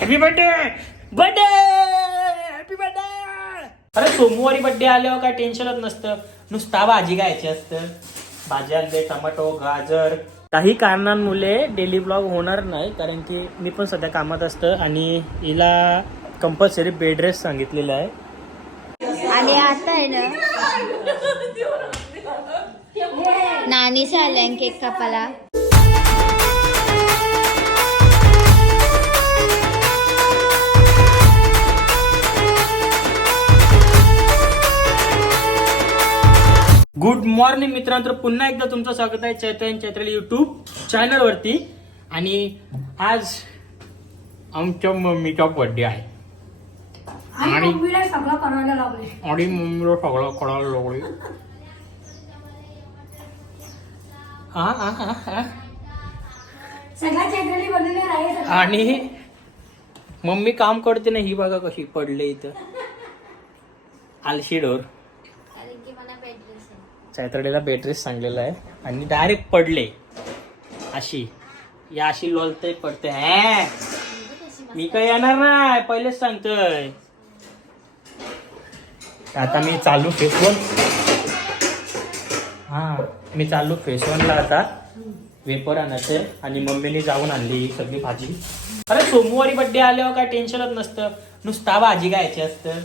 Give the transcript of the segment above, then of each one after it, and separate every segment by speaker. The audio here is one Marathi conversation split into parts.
Speaker 1: Happy birthday birthday happy birthday अरे सोमवारी बर्थडे आल्यावर काय टेन्शनच नसतं. नुसता भाजी खायची असतं. भाजी आले टमाटो गाजर. काही कारणांमुळे डेली ब्लॉग होणार नाही कारण की मी पण सध्या कामात असतं आणि हिला कंपल्सरी बेड रेस्ट सांगितलेलं आहे.
Speaker 2: आणि आता आहे ना नानीचे आल्या केक कापाला
Speaker 1: गुड मॉर्निंग मित्रांनो तर पुन्हा एकदा तुमचं स्वागत आहे चैतन्य चैत्राली युट्यूब चॅनलवरती आणि आज आमच्या मम्मीचा बर्थडे आहे. आणि
Speaker 3: मम्मीला सगळं करायला लागले.
Speaker 1: आणि मम्मीला सगळं कळायला लागले हा, हा, हा, हा.
Speaker 3: सगळ्या चैत्राली बनलेले आहे
Speaker 1: आणि मम्मी काम करते ना ही बघा कशी पडले इथं. आलशी डोर. चैत्रडेला बेडरेस सांगलेला आहे. आणि डायरेक्ट पडले. अशी. या अशी लोलते पडते. हे मी काही येणार नाही. पहिलेच सांगतोय. आता मी चालू फेस वन हा. मी चालू फेस वनला आता. वेपर आणायचे आणि मम्मीने जाऊन आणली ही सगळी भाजी. अरे सोमवारी बर्थडे आल्यावर काय टेन्शनच नसतं. नुसता भाजी खायची असतं.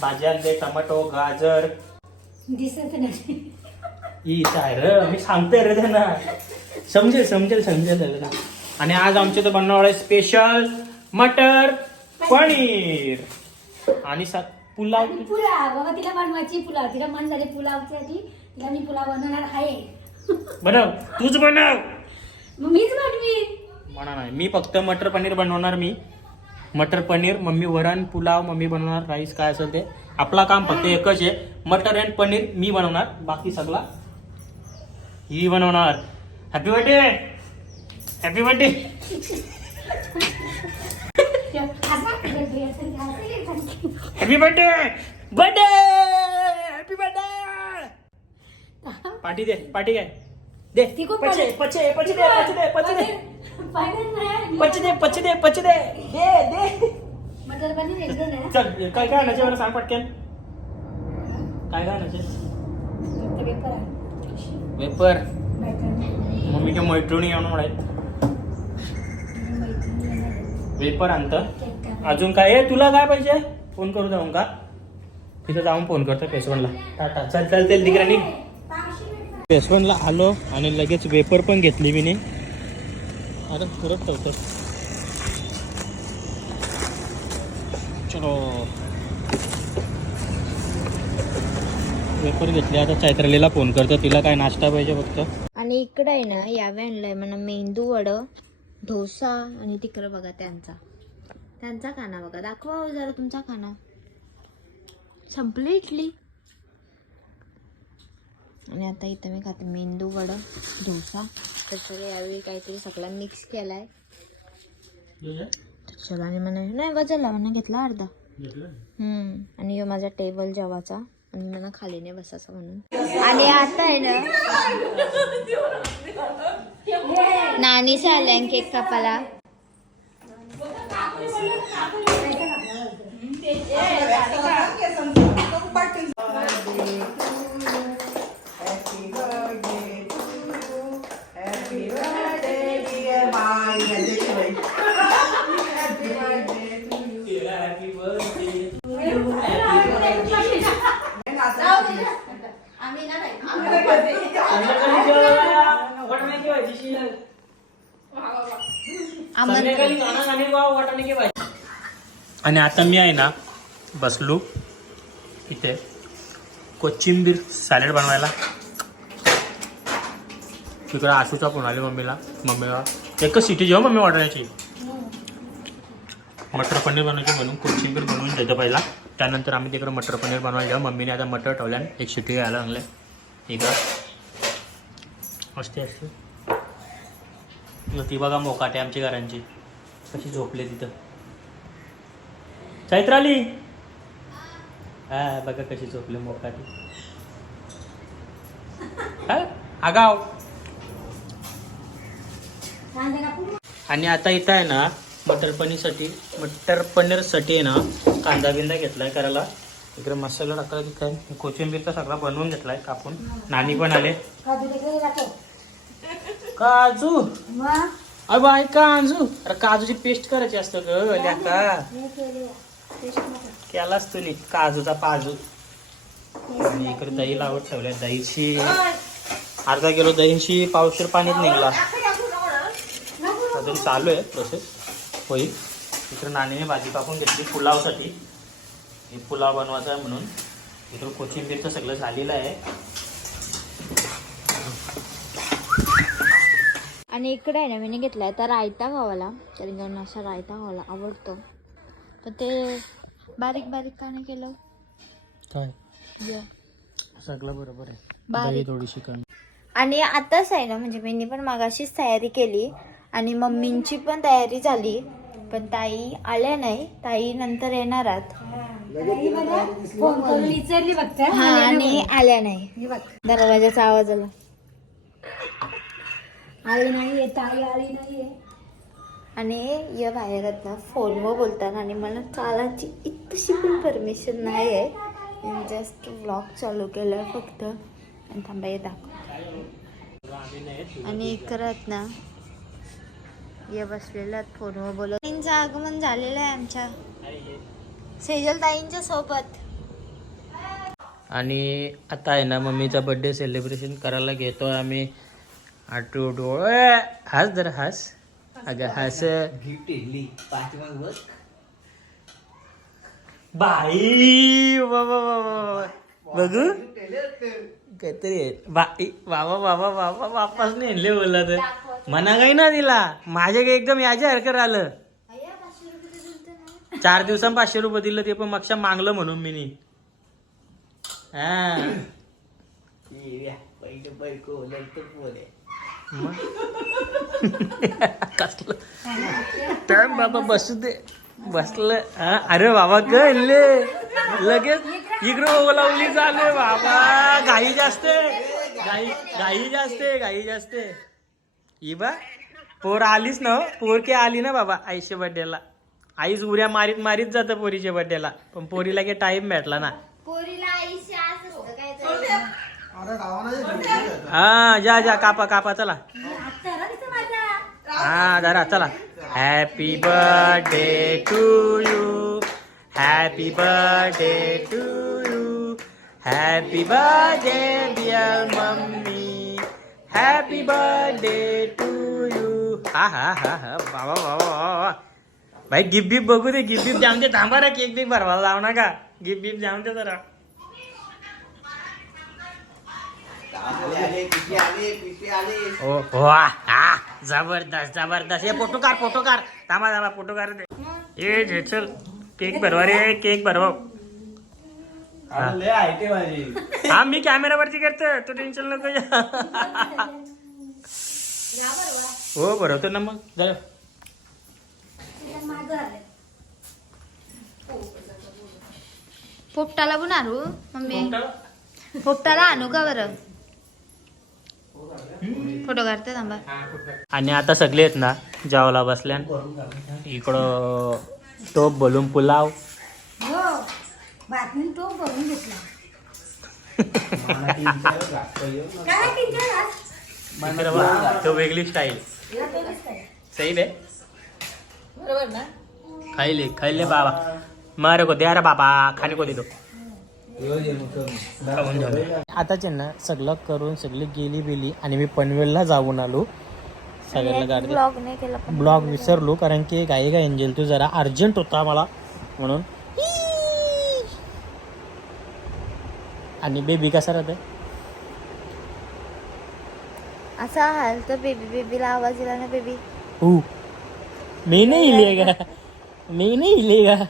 Speaker 1: भाजी आणते टमाटो गाजर.
Speaker 3: दिसत नाही.
Speaker 1: ही रे? मी सांगतोय रे त्यांना. समजेल समजेल समजेल आणि आज आमच्या तर बनवणार आहे स्पेशल मटर पनीर. आणि सा पुलाव
Speaker 3: पुलाव. बाबा तिला बनवायची पुलाव. तिला मन झाले पुलावसाठी तिला मी पुलाव बनवणार आहे.
Speaker 1: बनव. तूच बनव.
Speaker 3: मग मीच बनवी
Speaker 1: म्हणा नाही. मी फक्त मटर पनीर बनवणार मी. मटर पनीर मम्मी वरण पुलाव मम्मी बनवणार राईस काय असेल ते. आपला काम फक्त एकच आहे. मटर अँड पनीर मी बनवणार. बाकी सगळा ही बनवणार. Happy birthday happy birthday happy birthday birthday happy birthday party दे पार्टी काय दे.
Speaker 3: ती खूप
Speaker 1: पचे पचे पचे दे पचे दे पचे दे पचे दे. पचे दे पचे दे दे. दे
Speaker 3: मटर पनीर एकदम आहे ना?
Speaker 1: चल काय काय आणायचे मला सांग पटकन. काय काय आणायचे?
Speaker 3: फक्त पेपर आहे.
Speaker 1: वेपर
Speaker 3: मैत्रिणी-
Speaker 1: आणून आहेत.
Speaker 3: मैत्रिणी येणार आहे.
Speaker 1: वेपर आणतं. अजून काय? आहे तुला काय पाहिजे? फोन करू जाऊन का? तिथं जाऊन फोन करतो पेसवनला टाटा. चल चल चल तिकडे निघ. पेसवनला आलो आणि लगेच वेपर पण घेतली मी अरे खरंच ठेवतो चलो. वेपर घेतले आता चैत्रालीला फोन करतो तिला काय नाश्ता पाहिजे फक्त.
Speaker 2: आणि इकडे आहे ना या आणलंय म्हणा मेंदू वड डोसा आणि तिकडं बघा त्यांचा. त्यांचा खाना बघा. दाखवा हो जरा तुमचा खाना. संपली इटली आणि आता इथं मी खाते मेंदू वड डोसा. तर चला यावेळी काहीतरी सगळा मिक्स केलाय. तर चला आणि म्हणा नाही वजन म्हणा घेतला अर्धा. हम्म. आणि ह्यो माझा टेबल जेवाचा आणि मला खाली नाही बसायचं म्हणून. आणि आता आहे ना नानीचे आल्या केक कापाला
Speaker 1: आणि आता मी आहे ना बसलो इथे. कोचिंबीर सॅलेड बनवायला. तिकडं आसूचा फोन आले मम्मीला. मम्मीला. एकच सिटी जेव्हा मम्मी वाटायची मटर पनीर बनवायची म्हणून कोचिंबीर बनवून देतो पहिला. त्यानंतर आम्ही तिकडं मटर पनीर बनवायला जेव्हा मम्मीने आता मटर ठेवल्यान एक सिटी घ्यायला लागले. इकडं असते असते ती बघा मोकाटे आमची घरांची कशी झोपले तिथं चैत्राली हा बघा कशी झोपले मोकाटे हा आगाव आणि आता इथं आहे ना मटर पनीरसाठी मटर पनीरसाठी आहे ना कांदा बिंदा घेतलाय करायला इकडे मसाला टाकला काय? कोथिंबीरचा सगळा बनवून घेतलाय कापून. नानी पण आले.
Speaker 3: काजू
Speaker 1: अरे बाय काजू? अरे काजूची पेस्ट करायची असतं ग का. केलाच तुम्ही काजूचा पाजू. आणि इकडे दही लावत ठेवल्या दहीची. अर्धा किलो दहीची पावशेर पाणीच निघला. अजून चालू आहे प्रोसेस होईल. इकडे नानीने भाजी कापून घेतली पुलावसाठी. हे पुलाव बनवायचा आहे म्हणून. इकडे कोथिंबीरचं सगळं झालेलं आहे.
Speaker 2: आणि इकडे आहे ना मी घेतलाय. तर रायता खावाला कारण की असा रायता खावाला आवडतो. पण ते बारीक बारीक का नाही केलं.
Speaker 1: काय?
Speaker 2: जे.
Speaker 1: सगळं बरोबर आहे.
Speaker 2: बारीक.
Speaker 1: थोडीशी कमी
Speaker 2: आणि आताच आहे ना म्हणजे मी पण मागाशीच तयारी केली. आणि मम्मींची पण तयारी झाली. पण ताई आल्या नाही. ताई नंतर येणारात
Speaker 3: ही बघा, फोन करून विचारली बघ.
Speaker 2: हा आणि आल्या नाही.
Speaker 3: हे बघ.
Speaker 2: दरवाजाचा आवाज आला.
Speaker 3: आली नाहीये ताई आली नाहीये.
Speaker 2: आणि या बाहेर आहेत ना फोनवर बोलतात आणि मला चालायची इतकी पण परमिशन नाही आहे मी जस्ट व्लॉग चालू केलं फक्त. आणि थांबा हे दाखव. आणि करत ना या बसलेल्या फोनवर बोलत. ताईंचं आगमन झालेलं आहे आमच्या. सेजल ताईंच्या सोबत.
Speaker 1: आणि आता आहे ना मम्मीचा बर्थडे सेलिब्रेशन करायला घेतोय आम्ही. आटू डोळ हास जरा हास. अगं हास. बाई वा वा वा वा वा. बघू. काहीतरी आहे. बाई बाबा बाबा बाबा वापस नाही बोलला तर. मना काही ना दिला माझ्या काही एकदम याच्या हरकर आलं. चार दिवसां पाचशे रुपये दिलं ते पण मक्षा मागलं म्हणून मी नी. हा मग? कसलं? टाइम बाबा बसू दे. बसलं. हा, अरे बाबा कळले लगेच इकडं ओलावली झाले बाबा. घाई जास्त. घाई घाई जास्त घाई जास्त. ही बा. पोर आलीच ना हो. पोर की आली ना बाबा आईच्या बड्डेला आईच उऱ्या मारीत मारीत जातं पोरीच्या बड्डेला पण पोरीला काही टाइम भेटला ना.
Speaker 2: पोरीला आईशी आस असतं काय
Speaker 1: हा जा जा कापा कापा चला.
Speaker 3: माझा
Speaker 1: हा जरा चला. Happy birthday to you happy birthday to you happy birthday dear mummy happy birthday to you हा हा हा हा बाबा बाबा बाबा भाई गिफ्ट बिफ बघू दे गिफ्ट बिफ जाऊन दे. थांबा ना केक बिक भरवायला लावू नका. गिफ्ट बिफ जाऊन दे जरा. ओ वा हा जबरदस्त जबरदस्त. हे फोटो काढ फोटो काढ. थांबा थांबा फोटो काढ दे. ए जे चल केक भरवा रे केक भरवा. हा. मी कॅमेरावरती करतो तू टेन्शन नको. हो भरवतो ना मग. जरा.
Speaker 2: पोपटाला पण आणू मम्मी? पोपटाला? आणू का बरं? फोटो काढते थांबा.
Speaker 1: आणि आता सगळे आहेत ना जेवायला बसल्यान इकडं टोप बलून पुलाव.
Speaker 3: हो बातमी तो बघून घेतला.
Speaker 1: बघा, तो वेगळी स्टाईल
Speaker 3: हिला तो
Speaker 1: खाईले खाईले बाबा. मारे को द्या रे बाबा खाने को दे दो. आताच आहे ना सगळं करून सगळी गेली बिली आणि मी पनवेलला जाऊन आलो. सगळ्यांना गाडी
Speaker 2: ब्लॉग नाही केला पण
Speaker 1: ब्लॉग विसरलो कारण की काही काय एंजल तू जरा अर्जंट होता मला म्हणून. आणि बेबी कसा राहते
Speaker 2: असा हाल तर बेबी बेबीला आवाज दिला ना बेबी
Speaker 1: हू मी नाही हिलेगा मी नाही हिलेगा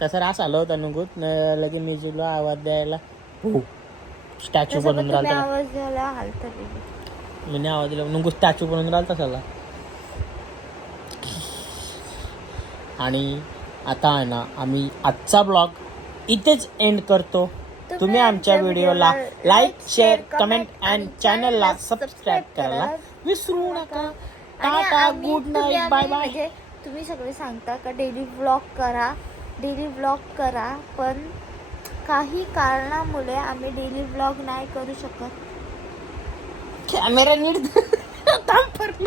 Speaker 1: तसं रास आलो होता नुकूत लगे मी तुला आवाज द्यायला. हो. स्टॅच्यू बनून राहिला.
Speaker 2: आवाज बेबी
Speaker 1: मी आवाज दिला. नुकू स्टॅच्यू बनून राहिला तसाला. आणि आता आहे ना आम्ही आजचा ब्लॉग इथेच एंड करतो. तुम्ही आमच्या व्हिडिओला लाईक शेअर कमेंट अँड चॅनलला सबस्क्राईब करायला विसरू नका.
Speaker 2: आणि
Speaker 1: टाटा
Speaker 2: आम्ही-
Speaker 1: गुड
Speaker 2: तुम्ही
Speaker 1: नाईट
Speaker 2: आम्ही
Speaker 1: बाय बाय
Speaker 2: म्हणजे तुम्ही सगळे सांगता का डेली ब्लॉग करा डेली ब्लॉग करा पण काही कारणामुळे आम्ही डेली ब्लॉग नाही करू शकत.
Speaker 1: कॅमेरा नीट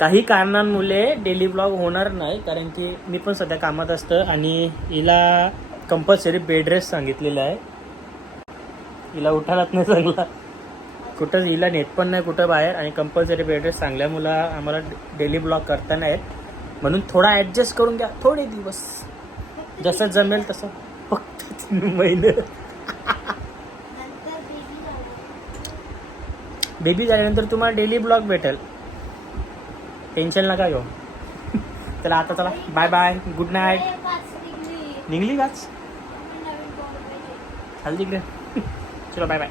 Speaker 1: काही कारणांमुळे डेली ब्लॉग होणार नाही कारण की मी पण सध्या कामात असतं आणि हिला कंपल्सरी बेड रेस्ट सांगितलेला आहे. हिला उठायलाच नाही चांगला. कुठं हिला नेट पण नाही कुठं बाहेर आणि कंपल्सरी बेड्रेस चांगल्या सांगल्यामुळं आम्हाला डेली ब्लॉग करता नाही येत म्हणून थोडा ॲडजस्ट करून घ्या थोडे दिवस. जसं जमेल तसं. फक्त तीन महिने. बेबी झाल्यानंतर तुम्हाला डेली ब्लॉग भेटेल. टेन्शन नका घेऊ. चला आता चला. बाय बाय गुड नाईट निघली काच चाल तिकडे चलो बाय बाय